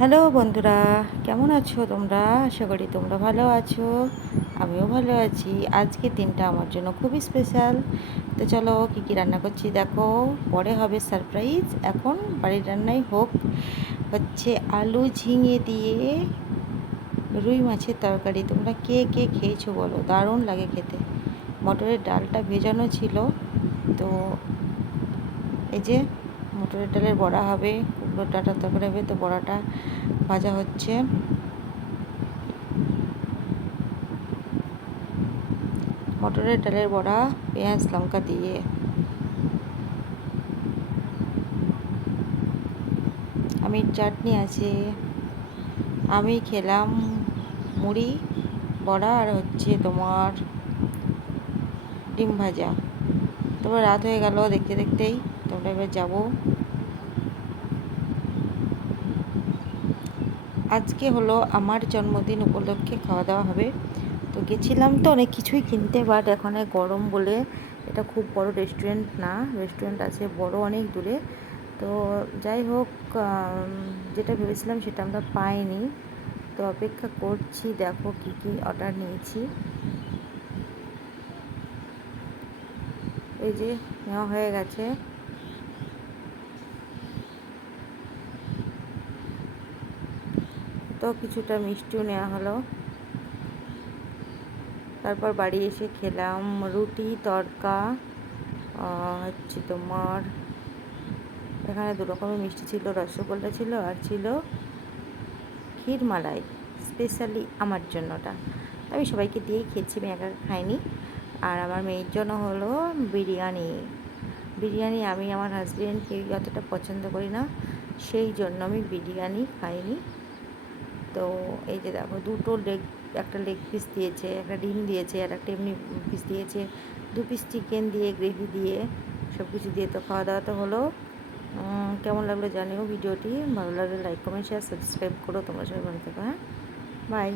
Hello বন্ধুরা, কেমন আছো তোমরা? আশা করি তোমরা ভালো আছো, আমিও ভালো আছি। আজকে দিনটা আমার জন্য খুবই স্পেশাল তো চলো কী কী রান্না করছি দেখো। পরে হবে সারপ্রাইজ এখন বাড়ির রান্নাই হোক। হচ্ছে আলু ঝিঙে দিয়ে রুই মাছের তরকারি। তোমরা কে কে খেয়েছো বলো? দারুণ লাগে খেতে। মটরের ডালটা ভেজানো ছিল। তো এই যে মটরের ডালের বড়া হবে, কুমড়োর ডাটার তরকারি হবে, তো বড়াটা ভাজা হচ্ছে। মটরের ডালের বড়া, পেঁয়াজ, লঙ্কা দিয়ে। আমি চাটনি আছে, আমি খেলাম মুড়ি, বড়া আর হচ্ছে তোমার ডিম ভাজা। তারপর রাত হয়ে গেল দেখতে দেখতেই। তোমরা এবার যাব। আজকে হলো আমার জন্মদিন উপলক্ষে খাওয়া দাওয়া হবে। তো গেছিলাম তো অনেক কিছুই কিনতে বাট এখন গরম বলে এটা খুব বড় রেস্টুরেন্ট না। রেস্টুরেন্ট আছে বড় অনেক দূরে। তো যাই হোক যেটা ভেবেছিলাম সেটা আমরা পাইনি। তো অপেক্ষা করছি, দেখো কি কি অর্ডার নিয়েছি। এই যে নেওয়া হয়ে গেছে। তো কিছুটা মিষ্টিও নেওয়া হলো। তারপর বাড়ি এসে খেলাম রুটি তড়কা হচ্ছে তোমার এখানে দু রকমের মিষ্টি ছিল, রসগোল্লা ছিল আর ছিল ক্ষীরমালাই স্পেশালি আমার জন্যটা। আমি সবাইকে দিয়েই খেয়েছি, আমি একা খাইনি। আর আমার মেয়ের জন্য হলো বিরিয়ানি। বিরিয়ানি আমি আমার হাজব্যান্ড কেউ অতটা পছন্দ করি না, সেই জন্য আমি বিরিয়ানি খাইনি। তো এই যে দেখো, দুটো লেগ একটা লেগ পিস দিয়েছে, একটা ডিম দিয়েছে আর একটা এমনি পিস দিয়েছে। দু পিস চিকেন দিয়ে গ্রেভি দিয়ে সব কিছু দিয়ে তো খাওয়া দাওয়া তো হলো। কেমন লাগল জানিও ভিডিওটি। ভালো লাগলে লাইক কমেন্ট শেয়ার সাবস্ক্রাইব করো। তোমরা সবাই ভালো থেকো হ্যাঁ? বাই